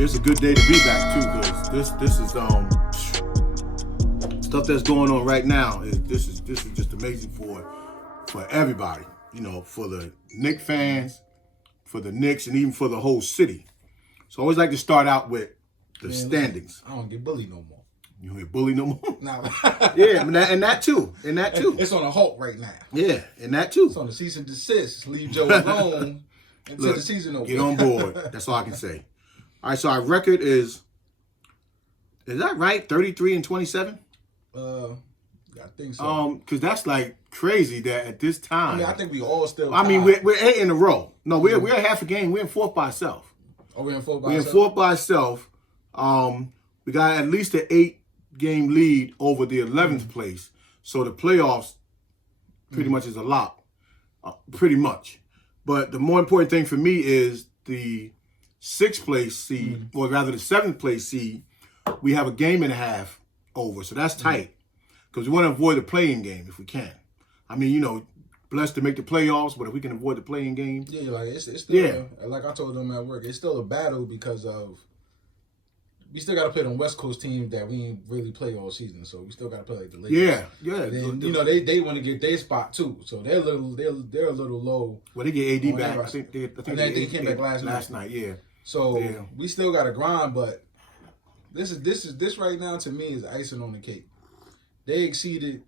It's a good day to be back too, because this is stuff that's going on right now. This is just amazing for everybody. You know, for the Knicks fans, for the Knicks, and even for the whole city. So I always like to start out with the standings. I don't get bullied no more. You don't get bullied no more? Nah. Yeah, and that too. It's on a halt right now. Yeah, and that too. It's on the cease and desist. Leave Joe alone until the season over. Get on board. That's all I can say. All right, so our record is that right? 33-27? I think so. Because that's like crazy that at this time. I mean, I think we all still. I mean, we're 8 in a row. No, we're half a game. We're in fourth by ourselves. Oh, we're in fourth by ourselves? We're in fourth by ourselves. We got at least an 8-game lead over the 11th place. So the playoffs pretty much is a lock. Pretty much. But the more important thing for me is the 6th place seed, or rather the 7th place seed. We have a game and a half over. So that's tight. Because we want to avoid the play-in game if we can. I mean, you know, blessed to make the playoffs, but if we can avoid the play-in game. Yeah, like it's still, like I told them at work, it's still a battle because of, we still got to play them West Coast teams that we ain't really play all season. So we still got to play like the Lakers. Yeah. Then, you know, they want to get their spot too. So they're a little low. Well, they get AD back. I think they came back last night. Yeah. So we still got to grind, but this right now to me is icing on the cake. They exceeded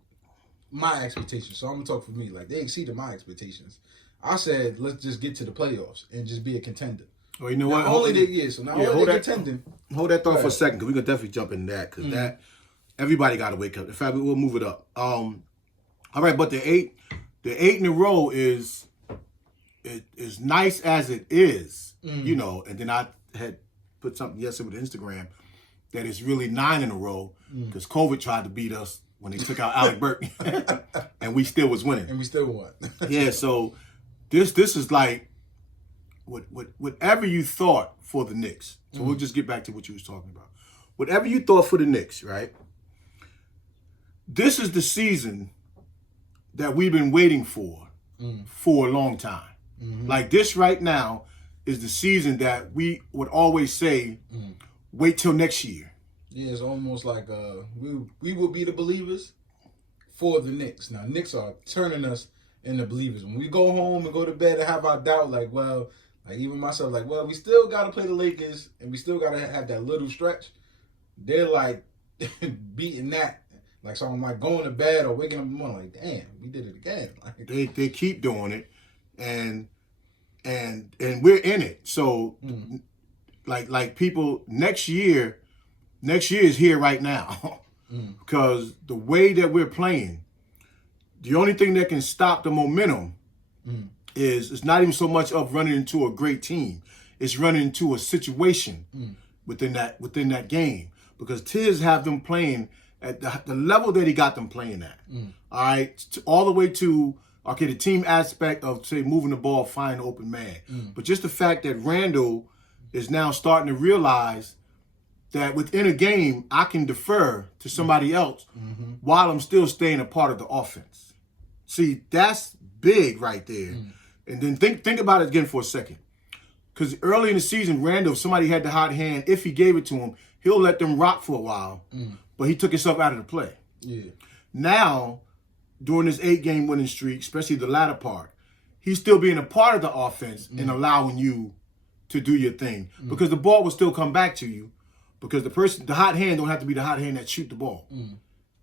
my expectations. So I'm going to talk for me. Like, they exceeded my expectations. I said, let's just get to the playoffs and just be a contender. Well, you know what? Only they're contending. Hold that thought for a second, because we can definitely jump into that, because that, everybody got to wake up. In fact, we'll move it up. All right, but the eight in a row is nice as it is, you know, and then I had put something yesterday with Instagram that it's really 9 in a row, because COVID tried to beat us when they took out Alec Burke, and we still was winning. And we still won. Yeah, so this is like whatever you thought for the Knicks. So we'll just get back to what you was talking about. Whatever you thought for the Knicks, right? This is the season that we've been waiting for a long time. Like, this right now is the season that we would always say, wait till next year. Yeah, it's almost like we will be the believers for the Knicks. Now, Knicks are turning us into believers. When we go home and go to bed and have our doubt, like, well, like even myself, like, well, we still got to play the Lakers and we still got to have that little stretch. They're like beating that. Like, so I'm like going to bed or waking up in the morning, like, damn, we did it again. Like, they keep doing it, and we're in it. So, like people, next year is here right now, because the way that we're playing, the only thing that can stop the momentum is it's not even so much of running into a great team. It's running into a situation within that game, because Tiz have them playing at the level that he got them playing at. All right, all the way to the team aspect of, say, moving the ball, finding open man. But just the fact that Randle is now starting to realize that within a game, I can defer to somebody else while I'm still staying a part of the offense. See, that's big right there. And then think about it again for a second. Because early in the season, Randle, if somebody had the hot hand, if he gave it to him, he'll let them rock for a while. But he took himself out of the play. Yeah. Now, during this 8-game winning streak, especially the latter part, he's still being a part of the offense and allowing you to do your thing. Because the ball will still come back to you. Because the hot hand don't have to be the hot hand that shoot the ball.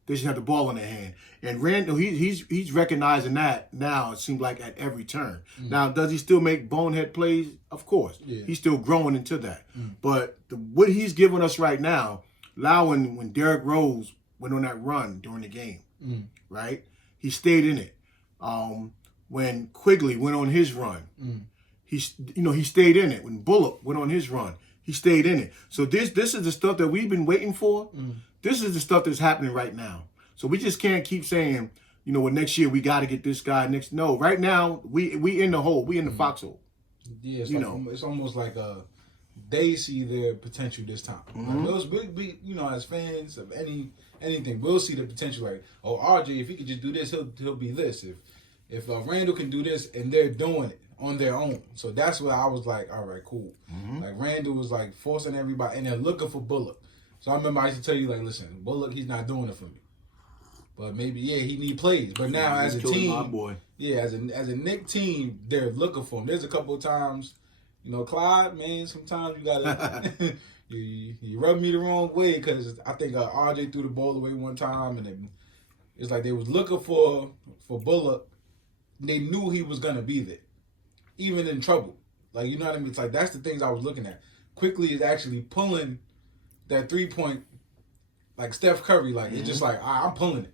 They should have the ball in their hand. And Randle, he's recognizing that now, it seems like, at every turn. Now, does he still make bonehead plays? Of course. Yeah. He's still growing into that. But what he's giving us right now, allowing when Derrick Rose went on that run during the game, right? He stayed in it. When Quigley went on his run, he stayed in it. When Bullock went on his run, he stayed in it. So this is the stuff that we've been waiting for. This is the stuff that's happening right now. So we just can't keep saying, next year we got to get this guy next. No, right now we in the hole. We in the foxhole. Yeah, it's almost like they see their potential this time. Like we, as fans of anything, we'll see the potential. Like, RJ, if he could just do this, he'll be this. If Randle can do this and they're doing it, on their own. So that's where I was like, all right, cool. Like Randle was like forcing everybody, and they're looking for Bullock. So I remember I used to tell you, like, listen, Bullock, he's not doing it for me. But maybe, yeah, he need plays. But now as a team, my boy. Yeah, as a Knicks team, they're looking for him. There's a couple of times, Clyde, man, sometimes you gotta you rub me the wrong way because I think RJ threw the ball away one time, and then it's like they was looking for Bullock. They knew he was gonna be there, even in trouble. Like, you know what I mean? It's like that's the things I was looking at. Quickly is actually pulling that 3-point, like Steph Curry. Like it's just like I'm pulling it,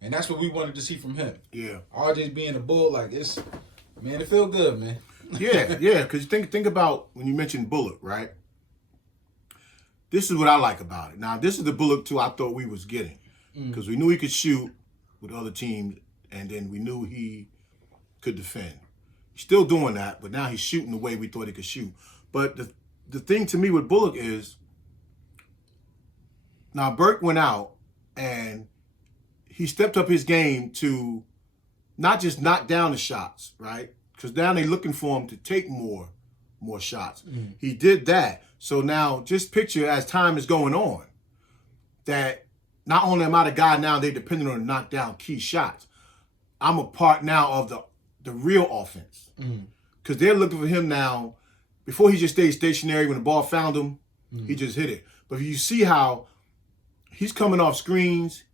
and that's what we wanted to see from him. Yeah, RJ's being a bull, like it feel good, man. yeah. Because think about when you mentioned Bullock, right? This is what I like about it. Now, this is the Bullock too I thought we was getting, because we knew he could shoot with other teams, and then we knew he could defend. He's still doing that, but now he's shooting the way we thought he could shoot. But the thing to me with Bullock is, now Burke went out and he stepped up his game to not just knock down the shots, right? Because now they're looking for him to take more shots. He did that. So now just picture as time is going on that not only am I the guy now they're depending on to knock down key shots, I'm a part now of the real offense. Because they're looking for him now. Before he just stayed stationary, when the ball found him, he just hit it. But if you see how he's coming off screens,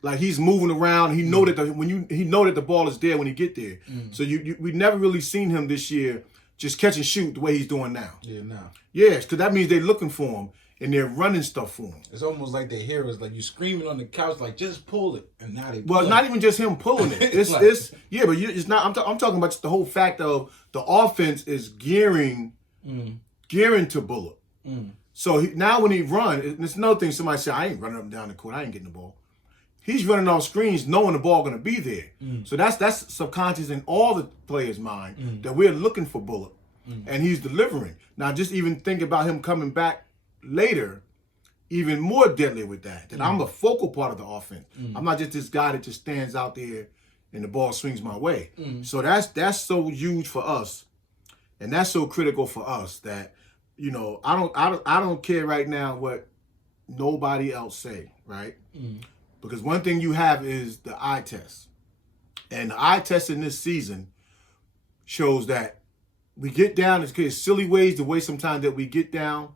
like he's moving around, he know that the ball is there when he get there. So we never really seen him this year just catch and shoot the way he's doing now. Yeah, now. Yes, because that means they're looking for him and they're running stuff for him. It's almost like they hear us, like you screaming on the couch, like just pull it, and now they. Well, not even just him pulling it. It's like, it's not. I'm talking about just the whole fact of the offense is gearing to Bullock. So now when he run, it's another thing. Somebody say, I ain't running up and down the court. I ain't getting the ball. He's running off screens, knowing the ball going to be there. So that's subconscious in all the players' mind that we're looking for Bullock, and he's delivering. Now, just even think about him coming back later, even more deadly with that. That I'm a focal part of the offense. I'm not just this guy that just stands out there and the ball swings my way. So that's so huge for us, and that's so critical for us that I don't care right now what nobody else say, right? Because one thing you have is the eye test. And the eye test in this season shows that we get down, it's silly ways, the way sometimes that we get down,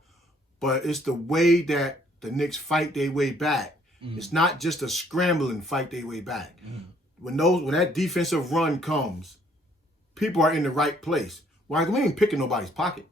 but it's the way that the Knicks fight their way back. It's not just a scrambling fight their way back. When that defensive run comes, people are in the right place. Well, we ain't picking nobody's pocket,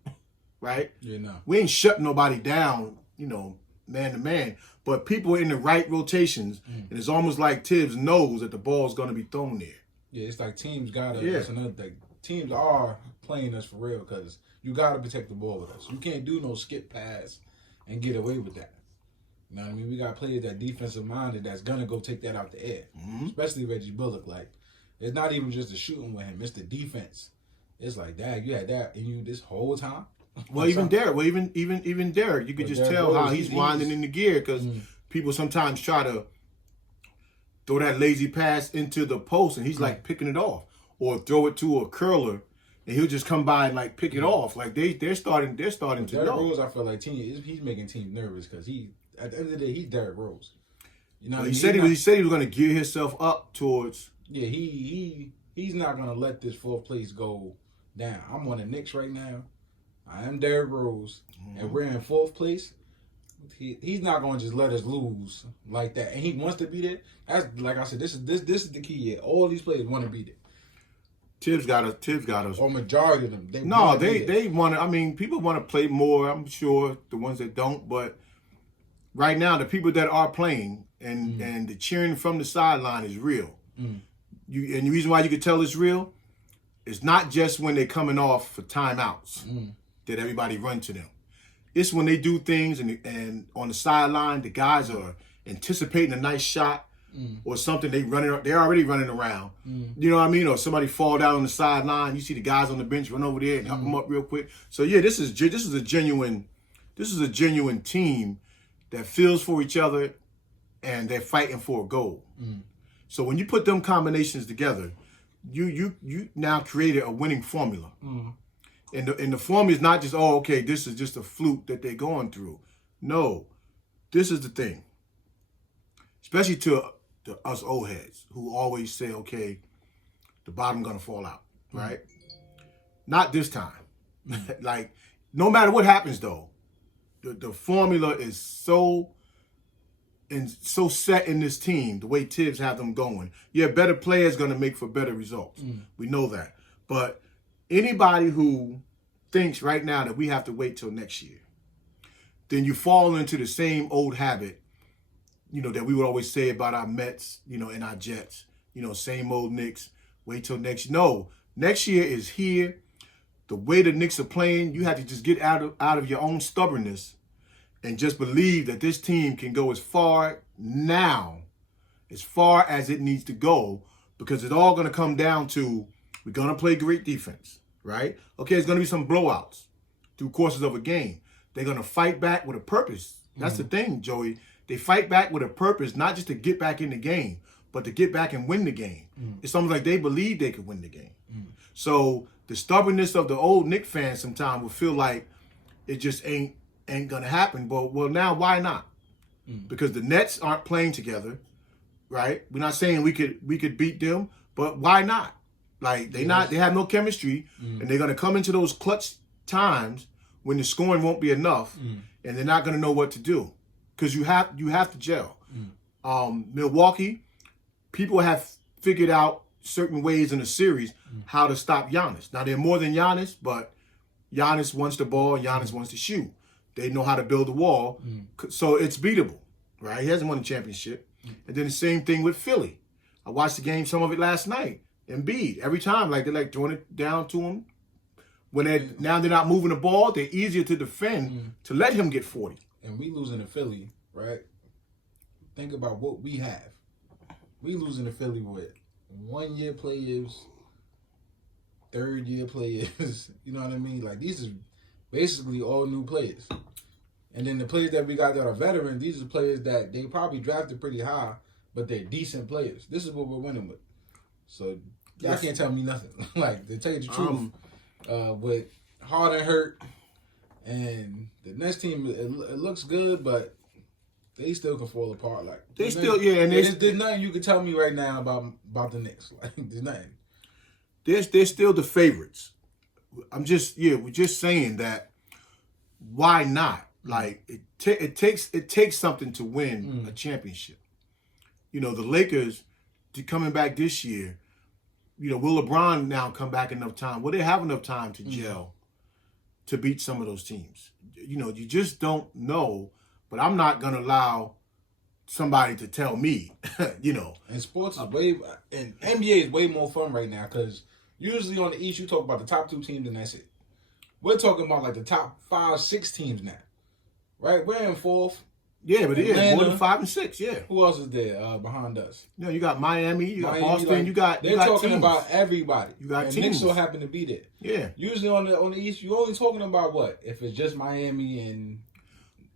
right? Yeah, no. We ain't shutting nobody down, man to man. But people are in the right rotations, and it's almost like Tibbs knows that the ball's going to be thrown there. Yeah, it's like teams gotta. Yeah. That's another thing. Teams are playing us for real because you gotta protect the ball with us. You can't do no skip pass and get away with that. You know what I mean? We got players that defensive minded that's gonna go take that out the air. Especially Reggie Bullock. Like, it's not even just the shooting with him; it's the defense. It's like, Dad, you had that in you this whole time. Well, even Derek. Well, even Derek, you could just Derek tell how he's winding in the gear because people sometimes try to throw that lazy pass into the post, and he's like picking it off, or throw it to a curler, and he'll just come by and like pick it off. Like they're starting to Derrick know. Rose, I feel like he's making teams nervous because at the end of the day he's Derrick Rose. You know, well, he said he was going to gear himself up towards. Yeah, he's not going to let this fourth place go down. I'm on the Knicks right now. I am Derrick Rose, and we're in fourth place. He's not going to just let us lose like that, and he wants to be there. That's like I said. This is the key. Yeah, all these players want to be there. Tibbs got us. Or majority of them. They want to. I mean, people want to play more. I'm sure the ones that don't, but right now the people that are playing and the cheering from the sideline is real. And the reason why you can tell it's real, it's not just when they're coming off for timeouts that everybody run to them. It's when they do things and on the sideline, the guys are anticipating a nice shot or something. They're already running around. You know what I mean? Or somebody fall down on the sideline. You see the guys on the bench run over there and help them up real quick. So yeah, this is a genuine team that feels for each other and they're fighting for a goal. So when you put them combinations together, you now created a winning formula. And the formula is not just, oh, okay, this is just a fluke that they're going through. No, this is the thing. Especially to us old heads who always say, okay, the bottom gonna fall out, right? Not this time. Like, no matter what happens though, the formula is so set in this team, the way Tibbs have them going. Yeah, better players gonna make for better results. We know that. But anybody who thinks right now that we have to wait till next year, then you fall into the same old habit, that we would always say about our Mets, and our Jets. Same old Knicks, wait till next year. No, next year is here. The way the Knicks are playing, you have to just get out of your own stubbornness and just believe that this team can go as far as it needs to go, because it's all going to come down to, we're going to play great defense, right? Okay, it's going to be some blowouts through courses of a game. They're going to fight back with a purpose. That's the thing, Joey. They fight back with a purpose, not just to get back in the game, but to get back and win the game. It's almost like they believe they could win the game. So the stubbornness of the old Knicks fans sometimes will feel like it just ain't going to happen. But, well, now why not? Because the Nets aren't playing together, right? We're not saying we could beat them, but why not? Like, they have no chemistry, and they're going to come into those clutch times when the scoring won't be enough, and they're not going to know what to do, because you have to gel. Milwaukee, people have figured out certain ways in the series how to stop Giannis. Now, they're more than Giannis, but Giannis wants the ball, Giannis wants to shoot. They know how to build a wall, so it's beatable, right? He hasn't won a championship. And then the same thing with Philly. I watched the game, some of it last night. Embiid, every time, like, they're like throwing it down to him. When they're not moving the ball, they're easier to defend to let him get 40. And we losing to Philly, right? Think about what we have. We losing to Philly with 1-year players, 3rd-year players. You know what I mean? Like, these are basically all new players. And then the players that we got that are veterans, these are players that they probably drafted pretty high, but they're decent players. This is what we're winning with. So y'all can't tell me nothing. Like, to tell you the truth, with Harden hurt and the next team, it looks good, but they still can fall apart. Like, They still, yeah, and there's nothing you can tell me right now about the Knicks. Like, there's nothing. They're still the favorites. We're just saying that. Why not? Like, it takes something to win a championship. The Lakers coming back this year. Will LeBron now come back enough time? Will they have enough time to gel to beat some of those teams? You just don't know. But I'm not gonna allow somebody to tell me. And sports is and NBA is way more fun right now, because usually on the East you talk about the top 2 teams and that's it. We're talking about like the top 5, 6 teams now, right? We're in 4th. Yeah, but yeah, more than 5 and 6. Yeah. Who else is there behind us? You got Miami, you got Boston, like, they're talking teams. about everybody. You got and teams. Knicks so happen to be there. Yeah. Usually on the East, you're only talking about what? If it's just Miami and.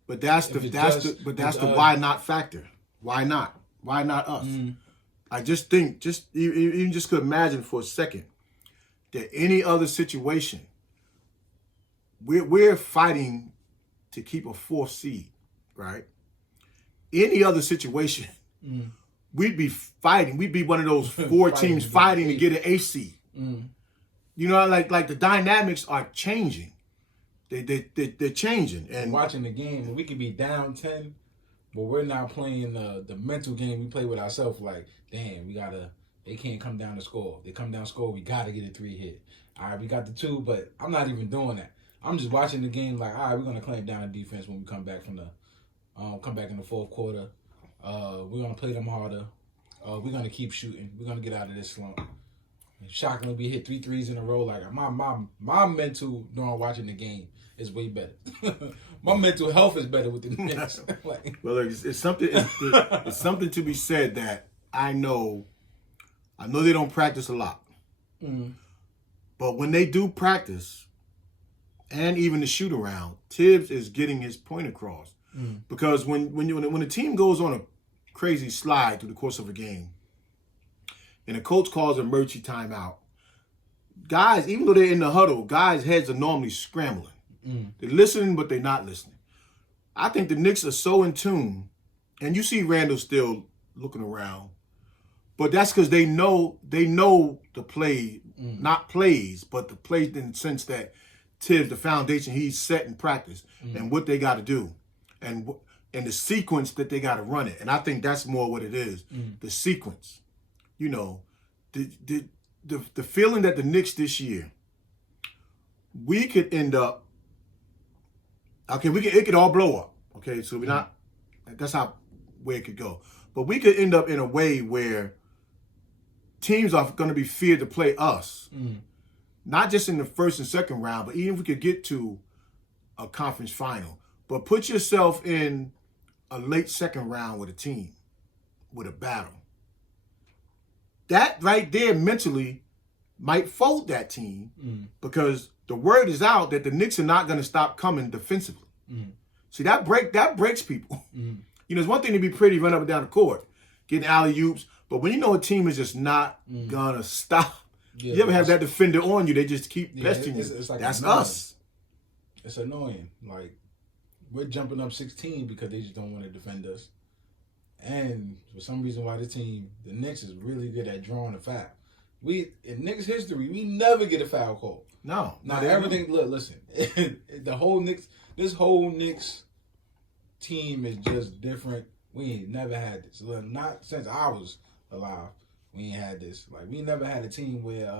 But that's the why not factor. Why not? Why not us? I just think, even just could imagine for a second that any other situation, we're fighting to keep a 4th seed, right? Any other situation, we'd be fighting. We'd be one of those 4 teams fighting to get an 8th seed. Like the dynamics are changing. They're changing. And watching the game, and we could be down 10, but we're not playing the mental game we play with ourselves. Like, damn, they can't come down to score. They come down score, we got to get a 3 hit. All right, we got the 2, but I'm not even doing that. I'm just watching the game like, all right, we're going to clamp down the defense when we come back in the 4th quarter. We're going to play them harder. We're going to keep shooting. We're going to get out of this slump. And shockingly, we hit 3 threes in a row. Like, my mental during watching the game is way better. My mental health is better with the Knicks. Like, well, it's something to be said that I know they don't practice a lot. But when they do practice, and even the shoot around, Tibbs is getting his point across. Because when the team goes on a crazy slide through the course of a game, and the coach calls an emergency timeout, guys, even though they're in the huddle, guys' heads are normally scrambling. They're listening, but they're not listening. I think the Knicks are so in tune, and you see Randle still looking around, but that's because they know the play, not plays, but the plays in the sense that Tibbs, the foundation he's set in practice, and what they got to do, and the sequence that they got to run it. And I think that's more what it is, the sequence. You know, the feeling that the Knicks this year, we could end up, okay, it could all blow up. Okay, so we're not, that's how where it could go. But we could end up in a way where teams are going to be feared to play us, not just in the first and second round, but even if we could get to a conference final. But put yourself in a late second round with a team, with a battle. That right there mentally might fold that team because the word is out that the Knicks are not going to stop coming defensively. See, that breaks people. You know, it's one thing to be pretty, run up and down the court, getting alley-oops, but when you know a team is just not going to stop, you ever have that defender on you, they just keep pestering you. It's like that's annoying. us. It's annoying. Like, we're jumping up 16 because they just don't want to defend us. And for some reason why the Knicks is really good at drawing a foul. In Knicks history, we never get a foul call. No. Now everything, look, listen, this whole Knicks team is just different. We ain't never had this. Look, not since I was alive, we ain't had this. Like, we never had a team where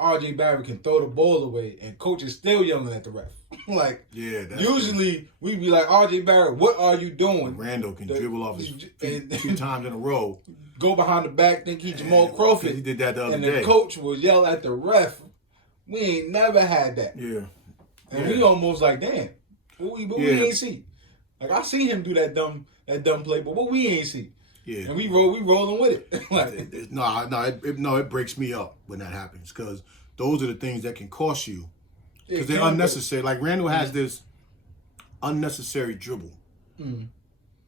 RJ Barrett can throw the ball away and coach is still yelling at the ref. Like, usually we be like, RJ Barrett, what are you doing? Randle can dribble off his feet 2 times in a row. Go behind the back, think he Jamal Crawford. He did that the other day. And the coach will yell at the ref. We ain't never had that. Yeah. And we almost like, damn, but we ain't see. Like, I see him do that dumb play, but what we ain't see. Yeah. And we rolling with it. Like, it breaks me up when that happens because those are the things that can cost you because they're unnecessary. Like, Randle has this unnecessary dribble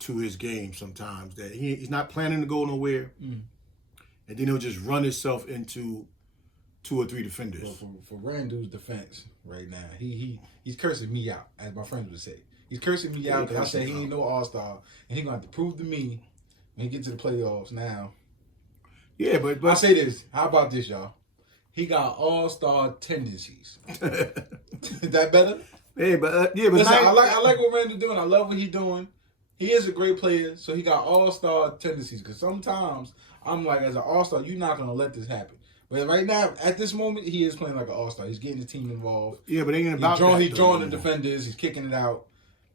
to his game sometimes that he's not planning to go nowhere, and then he'll just run himself into 2 or 3 defenders. Well, for Randle's defense right now, he's cursing me out, as my friends would say. He's cursing me out because I said he ain't no all-star, and he's going to have to prove to me when he get to the playoffs now. Yeah, but I say this. How about this, y'all? He got all-star tendencies. Is that better? Yeah, but listen, I like what Randle's doing. I love what he's doing. He is a great player, so he got all-star tendencies. Because sometimes I'm like, as an all-star, you're not going to let this happen. But right now, at this moment, he is playing like an all-star. He's getting the team involved. Yeah, but it ain't about that. He's drawing the defenders. He's kicking it out.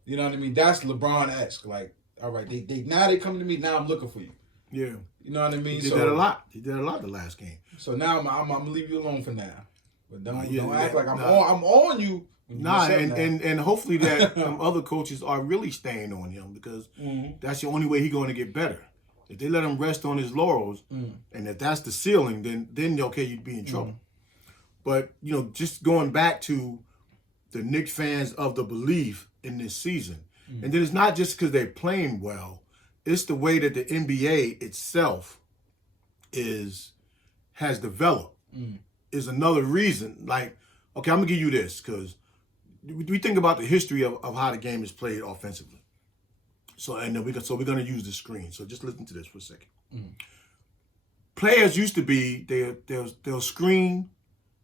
You know what I mean? That's LeBron-esque. Like, all right, they coming to me. Now I'm looking for you. Yeah. You know what I mean? He did that a lot. He did a lot the last game. So now I'm gonna leave you alone for now. But don't act like I'm on you. And hopefully that other coaches are really staying on him because that's the only way he's going to get better. If they let him rest on his laurels, and if that's the ceiling, then okay, you'd be in trouble. But just going back to the Knicks fans of the belief in this season, and then it's not just because they're playing well; it's the way that the NBA itself has developed. Is another reason. Like, okay, I'm gonna give you this because we think about the history of how the game is played offensively. So we're gonna use the screen. So just listen to this for a second. Players used to be they'll screen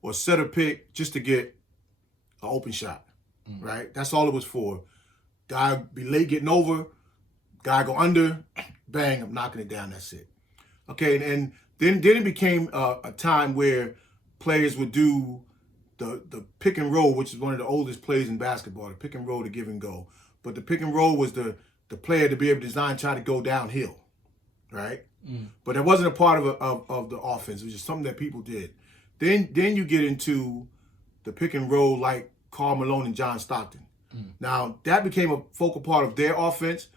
or set a pick just to get an open shot, right? That's all it was for. Guy be late getting over, guy go under, bang, I'm knocking it down. That's it. Okay, and then it became a time where players would do the pick and roll, which is one of the oldest plays in basketball. The pick and roll, the give and go, but the pick and roll was the player to be able to try to go downhill, right? But it wasn't a part of the offense. It was just something that people did. Then you get into the pick and roll like Karl Malone and John Stockton. Now, that became a focal part of their offense,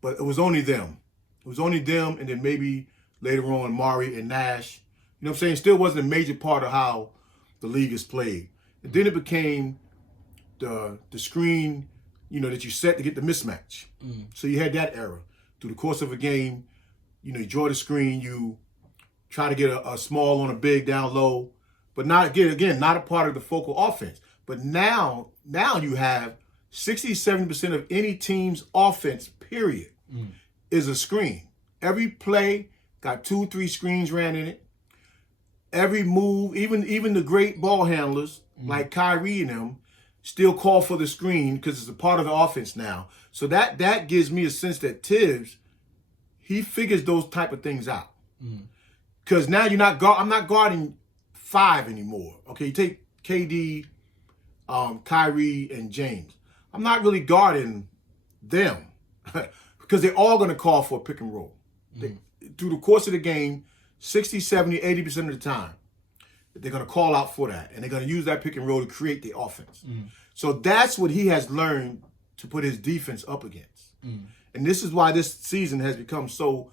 but it was only them. It was only them, and then maybe later on Murray and Nash. You know what I'm saying? It still wasn't a major part of how the league is played. And then it became the screen, that you set to get the mismatch. So you had that era. Through the course of a game, you draw the screen, you try to get a small on a big down low, but not again not a part of the focal offense. But now you have 60-70% of any team's offense, period, is a screen. Every play got 2-3 screens ran in it. Every move, even the great ball handlers like Kyrie and them, still call for the screen because it's a part of the offense now. So that gives me a sense that Tibbs, he figures those type of things out. Because now I'm not guarding 5 anymore. Okay, you take KD, Kyrie, and James. I'm not really guarding them because they're all going to call for a pick and roll. Through the course of the game, 60, 70, 80% of the time, they're going to call out for that. And they're going to use that pick and roll to create the offense. So that's what he has learned to put his defense up against. And this is why this season has become so,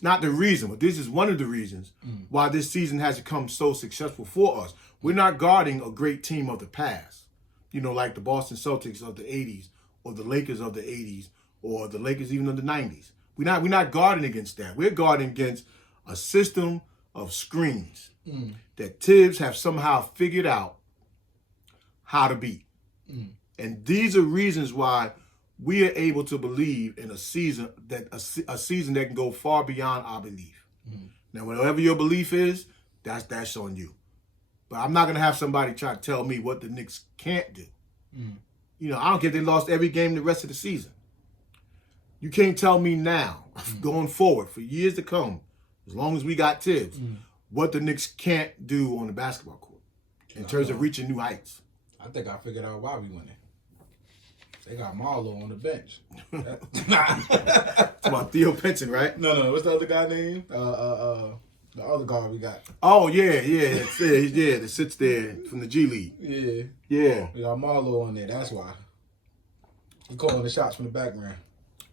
not the reason, but this is one of the reasons why this season has become so successful for us. We're not guarding a great team of the past, like the Boston Celtics of the 80s or the Lakers of the 80s or the Lakers even of the 90s. We're not guarding against that. We're guarding against a system of screens that Tibbs have somehow figured out how to beat. And these are reasons why we are able to believe in a season that a season that can go far beyond our belief. Now, whatever your belief is, that's on you. But I'm not going to have somebody try to tell me what the Knicks can't do. I don't care if they lost every game the rest of the season. You can't tell me now, going forward, for years to come, as long as we got Tibbs, what the Knicks can't do on the basketball court in terms of reaching new heights. I think I figured out why we winning. They got Marlo on the bench. It's about Theo Pinson, right? No. What's the other guy name? The other guard we got. Oh, yeah. That sits there from the G League. Yeah. We got Marlo on there. That's why. He calling the shots from the background.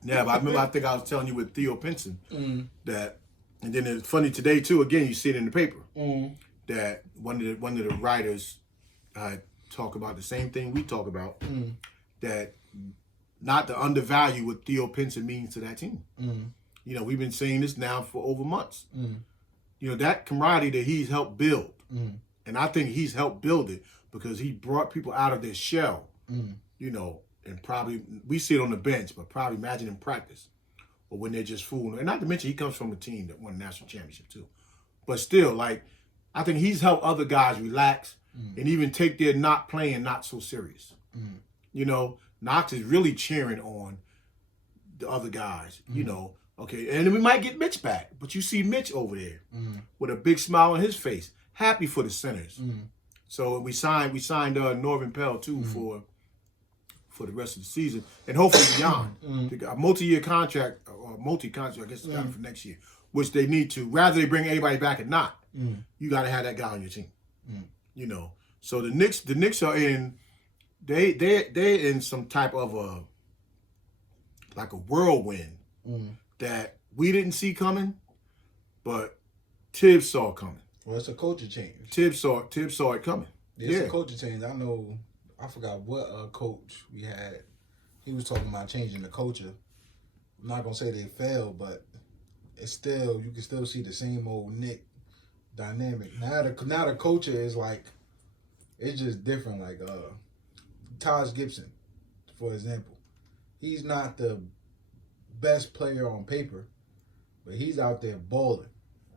Yeah, but I think I was telling you with Theo Pinson that, and then it's funny today too. Again, you see it in the paper that one of the writers talk about the same thing we talk about, that not to undervalue what Theo Pinson means to that team. We've been saying this now for over months. That camaraderie that he's helped build, and I think he's helped build it because he brought people out of their shell. And probably, we see it on the bench, but probably imagine in practice or when they're just fooling. And not to mention, he comes from a team that won a national championship too. But still, I think he's helped other guys relax and even take their not playing not so serious. Knox is really cheering on the other guys, Okay, and we might get Mitch back, but you see Mitch over there with a big smile on his face, happy for the centers. So we signed Norvin Pell too for the rest of the season, and hopefully beyond. A multi-year contract, or multi-contract, I guess it's for next year, which they need to. Rather they bring anybody back or not, you got to have that guy on your team. So the Knicks are in, they're in some type of a whirlwind that we didn't see coming, but Tibbs saw it coming. Well, it's a culture change. Tibbs saw it coming. It's a culture change. I forgot what coach we had. He was talking about changing the culture. I'm not gonna say they failed, but you can still see the same old Knick dynamic. Now the culture is it's just different. Taj Gibson, for example, he's not the best player on paper, but he's out there balling.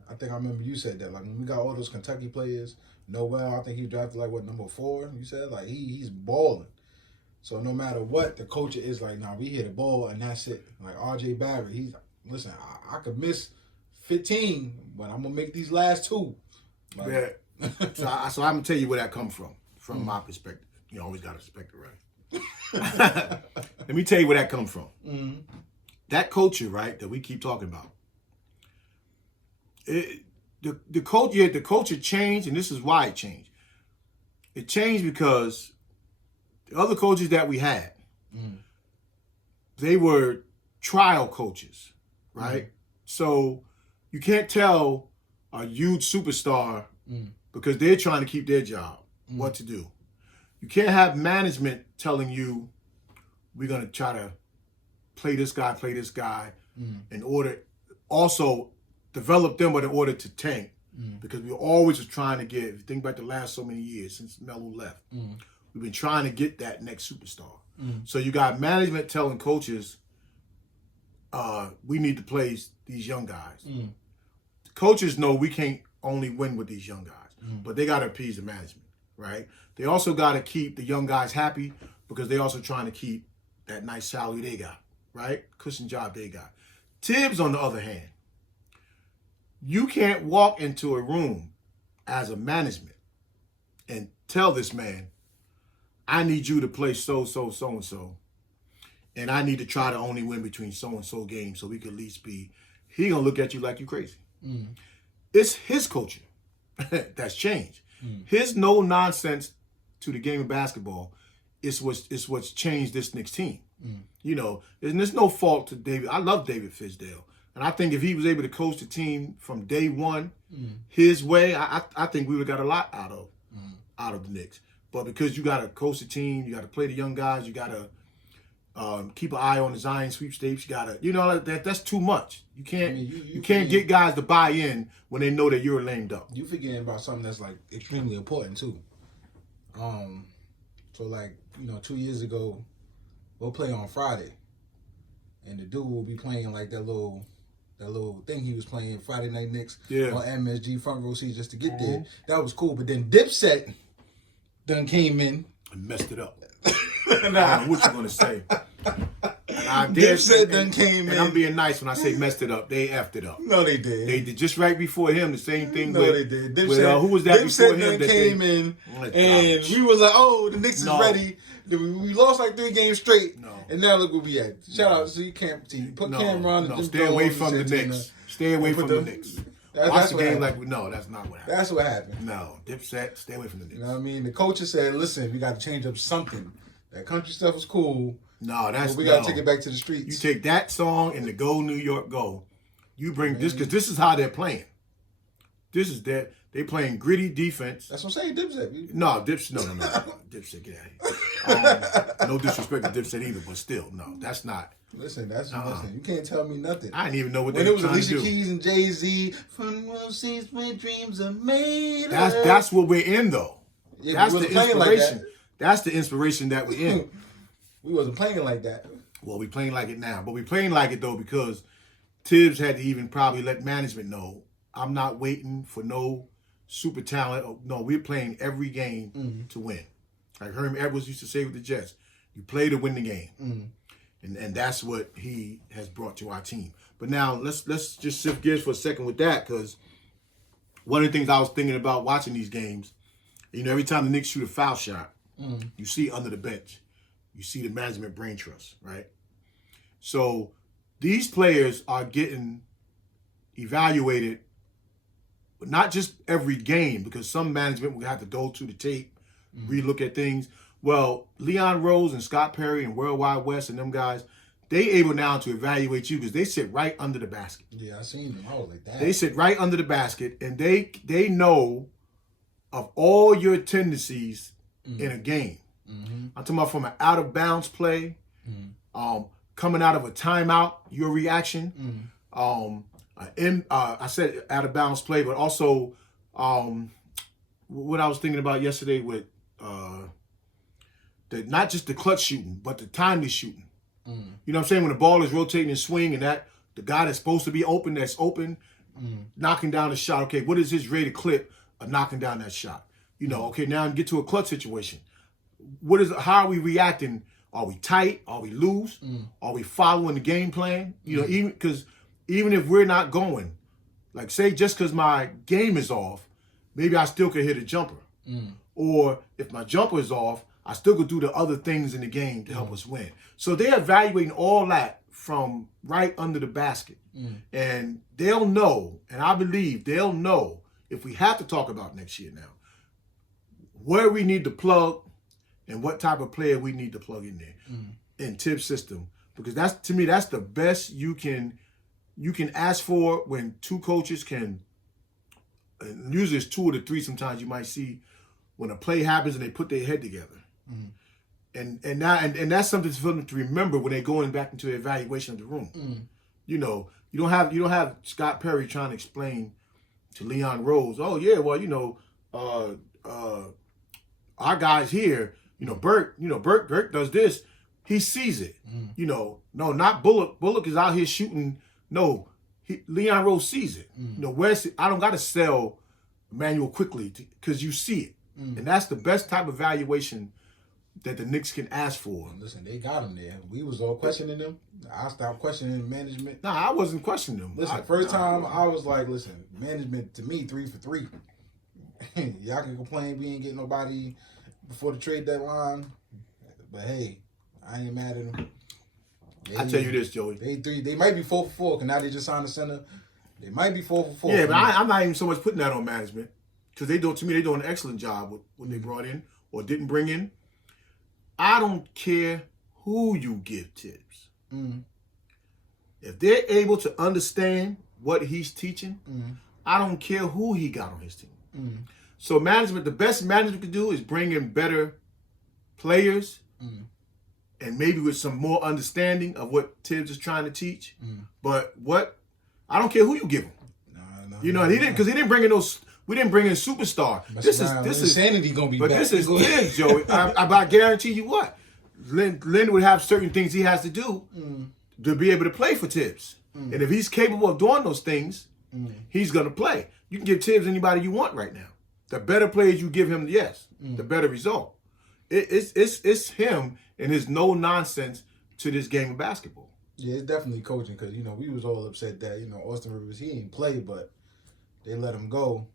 I think I remember you said that. When we got all those Kentucky players, Noel, I think he drafted number 4. You said he's balling. So no matter what, the culture is we hit a ball and that's it. R.J. Barrett, listen, I could miss 15, but I'm gonna make these last 2. Yeah. So I'm gonna tell you where that comes from my perspective. You always got a perspective, right? Let me tell you where that comes from. That culture, right, that we keep talking about. The culture changed, and this is why it changed. It changed because the other coaches that we had, they were trial coaches, right? So you can't tell a huge superstar because they're trying to keep their job what to do. You can't have management telling you we're going to try to play this guy in order. Also, develop them in order to tank. Because we always are trying to get, if you think about the last so many years since Melo left, we've been trying to get that next superstar. So you got management telling coaches, we need to play these young guys. Coaches know we can't only win with these young guys, but they got to appease the management, right? They also got to keep the young guys happy because they also trying to keep that nice salary they got, right? Cushion job they got. Tibbs, on the other hand, you can't walk into a room as a management and tell this man, I need you to play so-and-so, and I need to try to only win between so-and-so games so we can at least be, he going to look at you like you crazy. It's his culture that's changed. His no-nonsense to the game of basketball is what's changed this Knicks team. You know, and there's no fault to David. I love David Fizdale. And I think if he was able to coach the team from day one his way, I think we would have got a lot out of the Knicks. But because you got to coach the team, you got to play the young guys, you got to keep an eye on the Zion sweepstakes, you got to, you know, that's too much. You can't you can't get guys to buy in when they know that you're lamed up. You forgetting about something that's like extremely important too. So like, you know, 2 years ago, we'll play on Friday, and the dude will be playing like that little thing he was playing, Friday Night Knicks on MSG front row seat just to get there. That was cool. But then Dipset done came in and messed it up. I don't know what you gonna say. Dipset done came in. And I'm being nice when I say messed it up. They effed it up. No, they did. They did just right before him. The same thing. No, they did. Dipset, who was that before him? Dipset came in, and we was like, "Oh, the Knicks is ready." We lost like 3 games straight, and now look where we at. Shout out to you, put Cameron and stay away from the Knicks. Stay away from the Knicks. Watch the game like no, that's not what happened. That's what happened. No, Dipset, stay away from the Knicks. You know what I mean? The coaches said, "Listen, we got to change up something. That country stuff was cool. No, we got to take it back to the streets. You take that song and the Go New York Go. You bring this because this is how they're playing. This is that they playing gritty defense. That's what I'm saying, Dipset. No, Dipset. No. Dipset, get out of here. No disrespect to Dipset either, but still, no, that's not. Listen, listen. You can't tell me nothing. I didn't even know what they were trying to do. When it was Alicia Keys and Jay-Z, from world seas where dreams are made. That's what we're in though. Yeah, that's the inspiration. Like that's the inspiration that we're in. We wasn't playing like that. Well, we playing like it now, but we playing like it though because Tibbs had to even probably let management know I'm not waiting for no super talent. No, we're playing every game to win. Like Herm Edwards used to say with the Jets, you play to win the game. And that's what he has brought to our team. But now let's just shift gears for a second with that because one of the things I was thinking about watching these games, you know, every time the Knicks shoot a foul shot, you see under the bench, you see the management brain trust, right? So these players are getting evaluated, but not just every game, because some management will have to go to the tape, relook at things. Well, Leon Rose and Scott Perry and World Wide West and them guys, they able now to evaluate you because they sit right under the basket. Yeah, I seen them. I was like that. They sit right under the basket, and they know of all your tendencies in a game. I'm talking about from an out-of-bounds play, coming out of a timeout, your reaction. I said out-of-bounds play, but also what I was thinking about yesterday with not just the clutch shooting, but the timely shooting. You know what I'm saying? When the ball is rotating and swing and that the guy that's supposed to be open, that's open, knocking down the shot. Okay, what is his rated clip of knocking down that shot? You know, okay, now get to a clutch situation. How are we reacting? Are we tight? Are we loose? Are we following the game plan? You know, even if we're not going, like say just because my game is off, maybe I still could hit a jumper. Or if my jumper is off, I still could do the other things in the game to help us win. So they're evaluating all that from right under the basket. And they'll know, and I believe they'll know, if we have to talk about next year now, where we need to plug and what type of player we need to plug in there in Tibbs' system. Because that's, to me, that's the best you can ask for when two coaches can, and usually it's 2 or 3 sometimes you might see when a play happens and they put their head together. And that's something for them to remember when they're going back into the evaluation of the room. You know, You don't have Scott Perry trying to explain to Leon Rose, oh yeah, well, our guys here, Burke does this. He sees it. No, not Bullock. Bullock is out here shooting. No, Leon Rose sees it. Wes, I don't got to sell Emmanuel quickly because you see it. And that's the best type of valuation that the Knicks can ask for. Listen, they got him there. We was all questioning them. I stopped questioning management. Nah, I wasn't questioning them. Listen, first time I was like, listen, management to me 3 for 3. Y'all can complain we ain't getting nobody before the trade deadline, but hey, I ain't mad at them. I tell you this, Joey. They might be 4 for 4 because now they just signed a center. They might be 4 for 4. Yeah, but I'm not even so much putting that on management because they're doing an excellent job with what they brought in or didn't bring in. I don't care who you give tips. If they're able to understand what he's teaching, I don't care who he got on his team. So management, the best management can do is bring in better players and maybe with some more understanding of what Tibbs is trying to teach. But I don't care who you give him. He didn't, because he didn't bring in those. We didn't bring in superstar. This is insanity gonna be. But back. This is Tibbs, Joey. I guarantee you what, Lynn would have certain things he has to do to be able to play for Tibbs. And if he's capable of doing those things, he's gonna play. You can give Tibbs anybody you want right now. The better players you give him, the better result. It's him and his no nonsense to this game of basketball. Yeah, it's definitely coaching because we was all upset that Austin Rivers, he ain't play, but they let him go.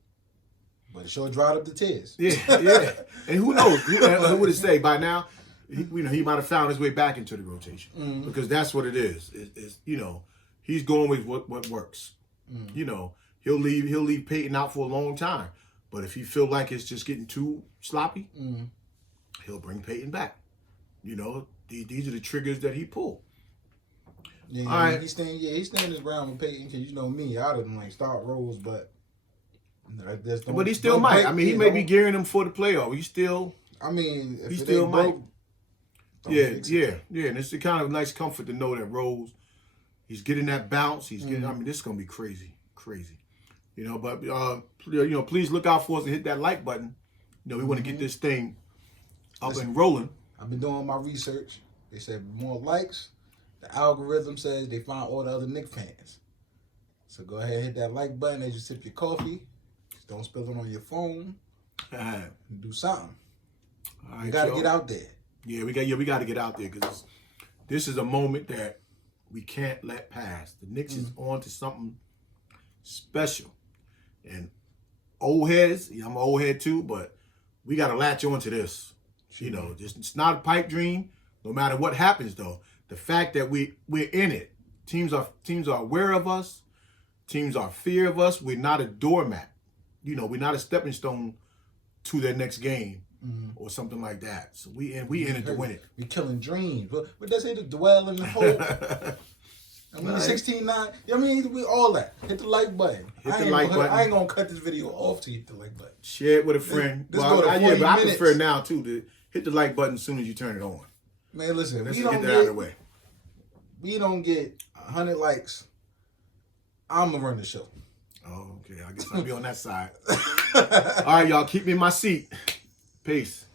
But it sure dried up the tears. Yeah. And who knows? Who would it say by now? He might have found his way back into the rotation because that's what it is. He's going with what works. He'll leave Peyton out for a long time, but if he feel like it's just getting too sloppy, he'll bring Peyton back. These are the triggers that he pulled. Yeah, all right. He's staying his ground with Peyton because me, I'd have start Rose, but. But he still might. He may be gearing him for the playoff. He still might. Yeah. And it's the kind of nice comfort to know that Rose, he's getting that bounce. He's getting. This is gonna be crazy. But please look out for us and hit that like button. We want to get this thing up and rolling. I've been doing my research. They said more likes, the algorithm says they find all the other Knicks fans. So go ahead and hit that like button as you sip your coffee. Don't spill it on your phone. Do something. All right, you got to get out there. Yeah, we got to get out there because this is a moment that we can't let pass. The Knicks is on to something special. And old heads, I'm an old head too, but we got to latch on to this. It's not a pipe dream. No matter what happens, though, the fact that we're in it, teams are aware of us. Teams are fear of us. We're not a doormat. We're not a stepping stone to their next game or something like that. So we in it to win it. We killing dreams. But does it dwell in the hope? 16-9. We all that. Hit the like button. I ain't gonna cut this video off till you hit the like button. Share it with a friend. But I prefer now too to hit the like button as soon as you turn it on. Man, listen, let's get that out of the way. We don't get 100 likes. I'm gonna run the show. Oh, okay. I guess I'll be on that side. All right, y'all. Keep me in my seat. Peace.